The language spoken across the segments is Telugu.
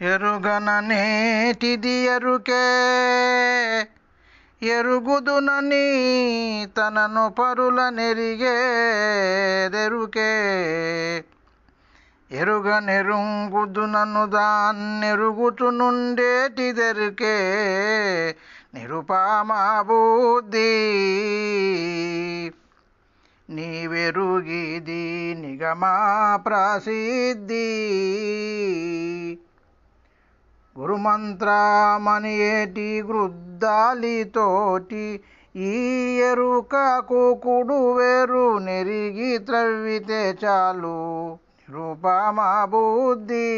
ఎరుగననేటిది ఎరుకే. ఎరుగుదునని తనను పరుల నెరిగేదెరుకే. ఎరుగనెరుంగుదునను దాన్నెరుగుచు నుండేటిదెరుకే నిరుపామా బుద్ధి నీవెరుగిది నిగమా ప్రసిద్ధి గురుమంత్రమని ఏటి గృద్దాలితోటి ఈ ఎరుకకు కుడు వేరు నెరిగి త్రవ్వితే చాలు. రూపమా బుద్ధి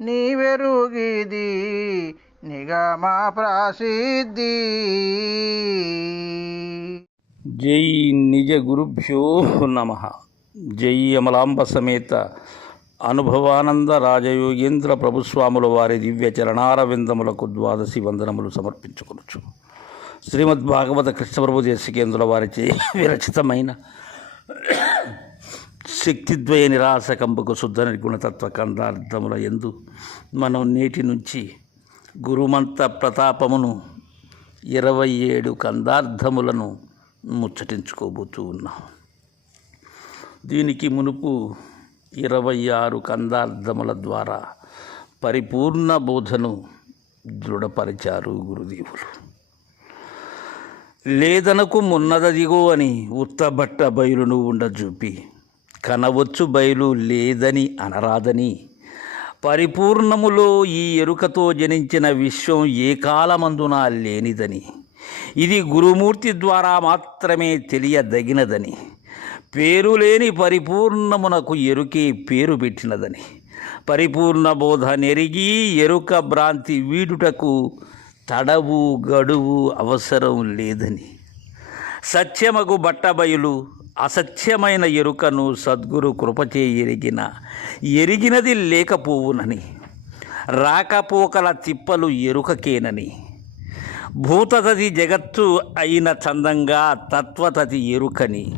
నీవెరుగిది నిగమా ప్రసిద్ధి. జై నిజ గురుభ్యో నమ. జై అమలాంబ సమేత అనుభవానంద రాజయోగేంద్ర ప్రభుస్వాముల వారి దివ్య చరణారవిందములకు ద్వాదశి వందనములు సమర్పించుకొనొచ్చు శ్రీమద్ భాగవత కృష్ణప్రభు దేశికేంద్రుల వారిచే విరచితమైన శక్తిద్వయ నిరాశకంబకు శుద్ధ నిర్గుణతత్వ కందార్థముల ఎందు మనం నేటి నుంచి గురుమంత ప్రతాపమును ఇరవై ఏడు కందార్థములను ముచ్చటించుకోబోతూ ఉన్నాం. దీనికి మునుపు ఇరవై ఆరు కందార్థముల ద్వారా పరిపూర్ణ బోధను దృఢపరిచారు గురుదేవులు. లేదనకు మున్నదదిగో అని ఉత్తబట్ట బయలును ఉండజూపి కనవచ్చు బయలు లేదని అనరాదని పరిపూర్ణములో ఈ ఎరుకతో జనించిన విశ్వం ఏ కాలమందున లేనిదని ఇది గురుమూర్తి ద్వారా మాత్రమే తెలియదగినదని పేరు లేని పరిపూర్ణమునకు ఎరుకే పేరు పెట్టినదని. పరిపూర్ణ బోధ నెరిగి ఎరుక భ్రాంతి వీడుటకు తడవు గడువు అవసరం లేదని. సత్యమగు బట్టబయలు అసత్యమైన ఎరుకను సద్గురు కృపచే ఎరిగిన ఎరిగినది లేకపోవునని. రాకపోకల తిప్పలు ఎరుకకేనని. భూతతది జగత్తు అయిన చందంగా తత్వతది ఎరుకని.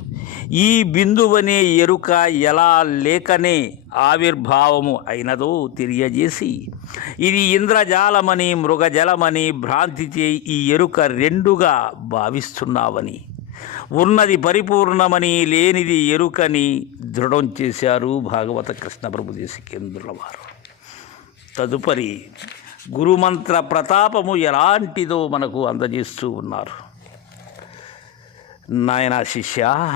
ఈ బిందువనే ఎరుక ఎలా లేకనే ఆవిర్భావము అయినదో తెలియజేసి ఇది ఇంద్రజాలమని మృగజలమని భ్రాంతిచే ఈ ఎరుక రెండుగా భావిస్తున్నావని. ఉన్నది పరిపూర్ణమని లేనిది ఎరుకని దృఢం చేశారు భాగవత కృష్ణ ప్రభుదేశికేంద్రుల వారు. తదుపరి గురుమంత్ర ప్రతాపము ఎలాంటిదో మనకు అందజేస్తూ ఉన్నారు. నాయనా శిష్య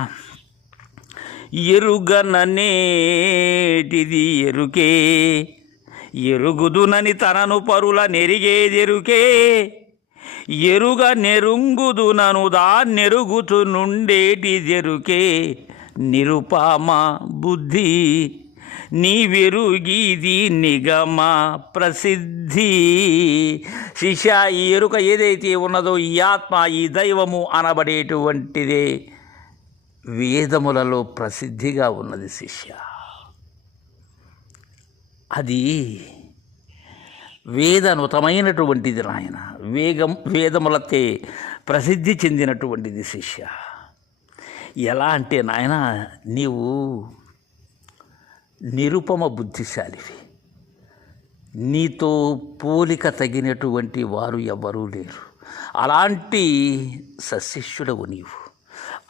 ఎరుగననేటిది ఎరుకే. ఎరుగుదునని తనను పరుల నెరిగేదెరుకే. ఎరుగ నెరుంగుదునను నుండేటిది జెరుకే నిరుపామ బుద్ధి నీవెరుగీది నిగమ ప్రసిద్ధి. శిష్య ఈ ఎరుక ఏదైతే ఉన్నదో ఈ ఆత్మ ఈ దైవము అనబడేటువంటిదే. వేదములలో ప్రసిద్ధిగా ఉన్నది శిష్య. అది వేదనుతమైనటువంటిది నాయన. వేగం వేదములతే ప్రసిద్ధి చెందినటువంటిది శిష్య. ఎలా అంటే నాయన నీవు నిరుపమ బుద్ధిశాలివి. నీతో పోలిక తగినటువంటి వారు ఎవ్వరూ లేరు. అలాంటి సశిష్యుడవు నీవు.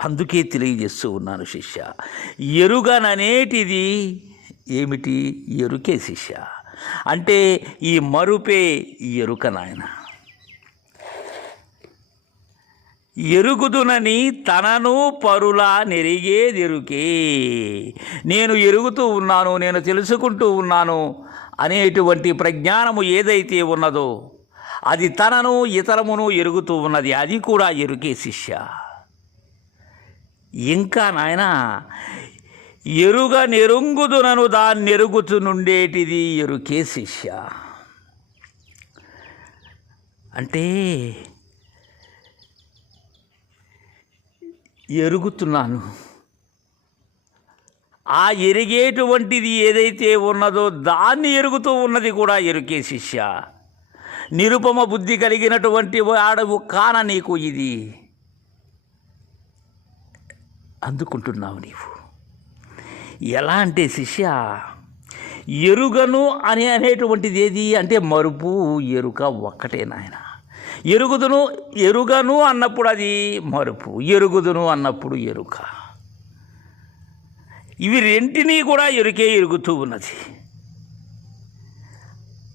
అందుకే తెలియజేస్తూ ఉన్నాను శిష్య. ఎరుగననేటిది ఏమిటి? ఎరుకే శిష్య. అంటే ఈ మరుపే ఎరుక నాయన. ఎరుగుదునని తనను పరులా నెరిగేదెరుకే. నేను ఎరుగుతూ ఉన్నాను నేను తెలుసుకుంటూ ఉన్నాను అనేటువంటి ప్రజ్ఞానము ఏదైతే ఉన్నదో అది తనను ఇతరమును ఎరుగుతూ ఉన్నది. అది కూడా ఎరుకే శిష్య. ఇంకా నాయన ఎరుగ నెరుంగుదునను దాన్ని ఎరుగుతు నుండేటిది ఎరుకే శిష్య. అంటే ఎరుగుతున్నాను. ఆ ఎరిగేటువంటిది ఏదైతే ఉన్నదో దాన్ని ఎరుగుతూ ఉన్నది కూడా ఎరుకే శిష్య. నిరుపమ బుద్ధి కలిగినటువంటి ఆడవు కాన నీకు ఇది. అందుకుంటున్నావు నీవు. ఎలా అంటే శిష్య ఎరుగను అని అనేటువంటిది ఏది? అంటే మరుపు ఎరుక ఒక్కటే నాయన. ఎరుగుదును ఎరుగను అన్నప్పుడు అది మరుపు. ఎరుగుదును అన్నప్పుడు ఎరుక. ఇవి రెంటినీ కూడా ఎరుకే ఎరుగుతూ ఉన్నది.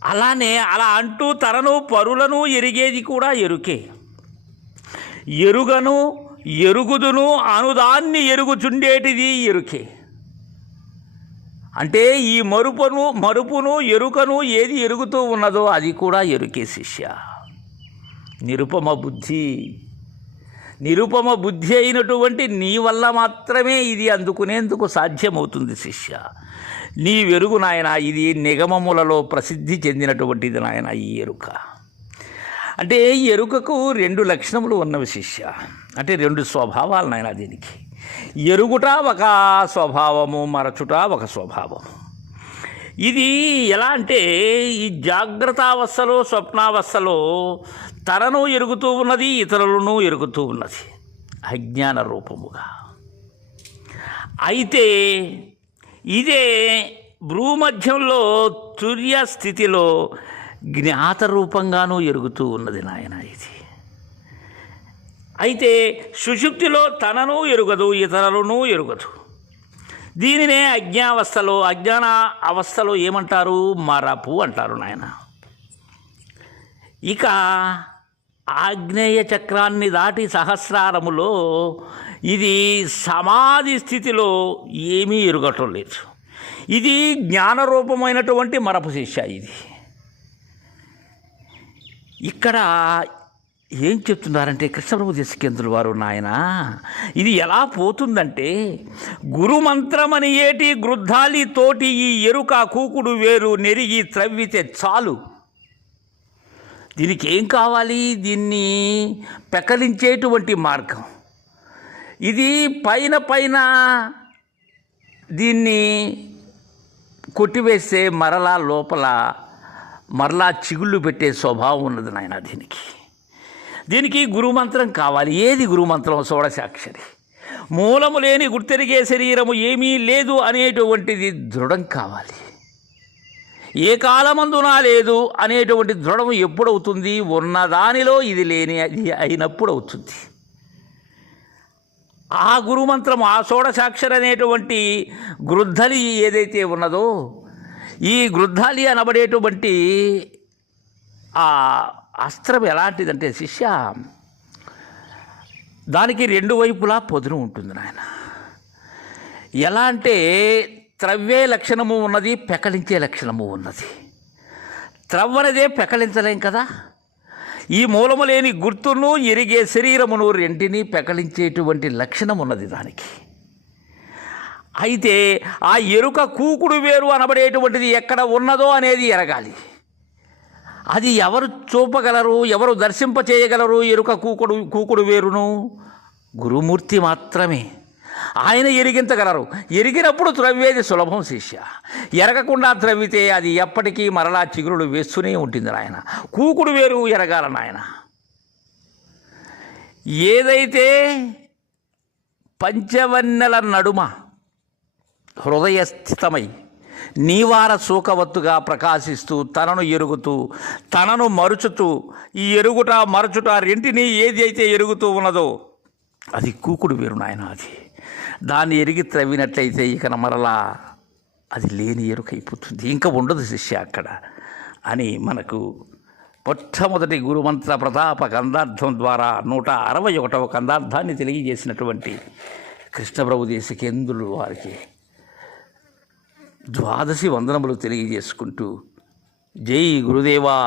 అలానే అలా అంటూ తనను పరులను ఎరిగేది కూడా ఎరుకే. ఎరుగను ఎరుగుదును అనుదాన్ని ఎరుగుచుండేటిది ఎరుకే. అంటే ఈ మరుపును మరుపును ఎరుకను ఏది ఎరుగుతూ ఉన్నదో అది కూడా ఎరుకే శిష్య. నిరుపమ బుద్ధి. నిరుపమ బుద్ధి అయినటువంటి నీ వల్ల మాత్రమే ఇది అందుకునేందుకు సాధ్యమవుతుంది శిష్య. నీ వెరుగు నాయన ఇది నిగమములలో ప్రసిద్ధి చెందినటువంటిది నాయన ఈ ఎరుక. అంటే ఈ ఎరుకకు రెండు లక్షణములు ఉన్నవి శిష్య. అంటే రెండు స్వభావాలు నాయన దీనికి. ఎరుగుట ఒక స్వభావము మరచుట ఒక స్వభావము. ఇది ఎలా అంటే ఈ జాగ్రత్తావస్థలో స్వప్నావస్థలో తనను ఎరుగుతూ ఉన్నది ఇతరులను ఎరుగుతూ ఉన్నది. అజ్ఞాన రూపముగా. అయితే ఇదే భ్రూమధ్యంలో తుర్య స్థితిలో జ్ఞాత రూపంగానూ ఎరుగుతూ ఉన్నది నాయన ఇది. అయితే సుషుప్తిలో తనను ఎరుగదు ఇతరులను ఎరుగదు. దీనినే అజ్ఞావస్థలో అజ్ఞాన అవస్థలో ఏమంటారు? మరపు అంటారు నాయన. ఇక ఆగ్నేయ చక్రాన్ని దాటి సహస్రారములో ఇది సమాధి స్థితిలో ఏమీ ఎరుగటం లేదు. ఇది జ్ఞానరూపమైనటువంటి మరపు శిష్య ఇది. ఇక్కడ ఏం చెప్తున్నారంటే కృష్ణప్రభు దేశకేంద్రుల వారు నాయన? ఇది ఎలా పోతుందంటే గురుమంత్రమని ఏటి గృద్ధాలి తోటి ఈ ఎరుక కూకుడు వేరు నెరిగి త్రవ్వితే చాలు. దీనికి ఏం కావాలి? దీన్ని పెకలించేటువంటి మార్గం. ఇది పైన పైన దీన్ని కొట్టివేస్తే మరలా లోపల మరలా చిగుళ్ళు పెట్టే స్వభావం ఉన్నది నాయన దీనికి. దీనికి గురుమంత్రం కావాలి. ఏది గురుమంత్రం? షోడశాక్షరి. మూలము లేని గుర్తెరిగే శరీరము ఏమీ లేదు అనేటువంటిది దృఢం కావాలి. ఏ కాలమందునా లేదు అనేటువంటి దృఢం ఎప్పుడవుతుంది? ఉన్నదానిలో ఇది లేని అది అయినప్పుడు అవుతుంది ఆ గురుమంత్రం ఆ షోడశాక్షర అనేటువంటి గృద్ధలి ఏదైతే ఉన్నదో ఈ గృద్ధాలి అనబడేటువంటి ఆ అస్త్రం ఎలాంటిదంటే శిష్య దానికి రెండు వైపులా పొదును ఉంటుంది నాయన. ఎలా అంటే త్రవ్వే లక్షణము ఉన్నది పెకలించే లక్షణము ఉన్నది. త్రవ్వనదే పెకలించలేం కదా? ఈ మూలము లేని గుర్తును ఎరిగే శరీరమును రెంటిని పెకలించేటువంటి లక్షణం ఉన్నది దానికి. అయితే ఆ ఎరుక కూకుడు వేరు అనబడేటువంటిది ఎక్కడ ఉన్నదో అనేది ఎరగాలి. అది ఎవరు చూపగలరు? ఎవరు దర్శింప చేయగలరు? ఎరుక కూకుడు కూకుడు వేరును? గురుమూర్తి మాత్రమే. ఆయన ఎరిగించగలరు. ఎరిగినప్పుడు త్రవ్వేది సులభం శిష్య. ఎరగకుండా త్రవ్వితే అది ఎప్పటికీ మరలా చిగురుడు వేస్తూనే ఉంటుంది నాయన కూకుడు వేరు ఎరగాల నాయన. ఏదైతే పంచవన్నెల నడుమ హృదయస్థితమై నీవార సూకవత్తుగా ప్రకాశిస్తూ తనను ఎరుగుతూ తనను మరుచుతూ ఈ ఎరుగుట మరచుట రెంటిని ఏది అయితే ఎరుగుతూ ఉన్నదో అది కూకుడు వేరు నాయన అది. దాన్ని ఎరిగి త్రవ్వినట్లయితే ఇక మరలా అది లేని ఎరుకైపోతుంది. ఇంకా ఉండదు శిష్య అక్కడ అని మనకు మొట్టమొదటి గురుమంత్ర ప్రతాప కందార్థం ద్వారా నూట అరవై ఒకటవ కందార్థాన్ని తెలియజేసినటువంటి కృష్ణప్రభు దేశికేంద్రులు వారికి ద్వాదశి వందనములు తెలియజేసుకుంటూ జై గురుదేవా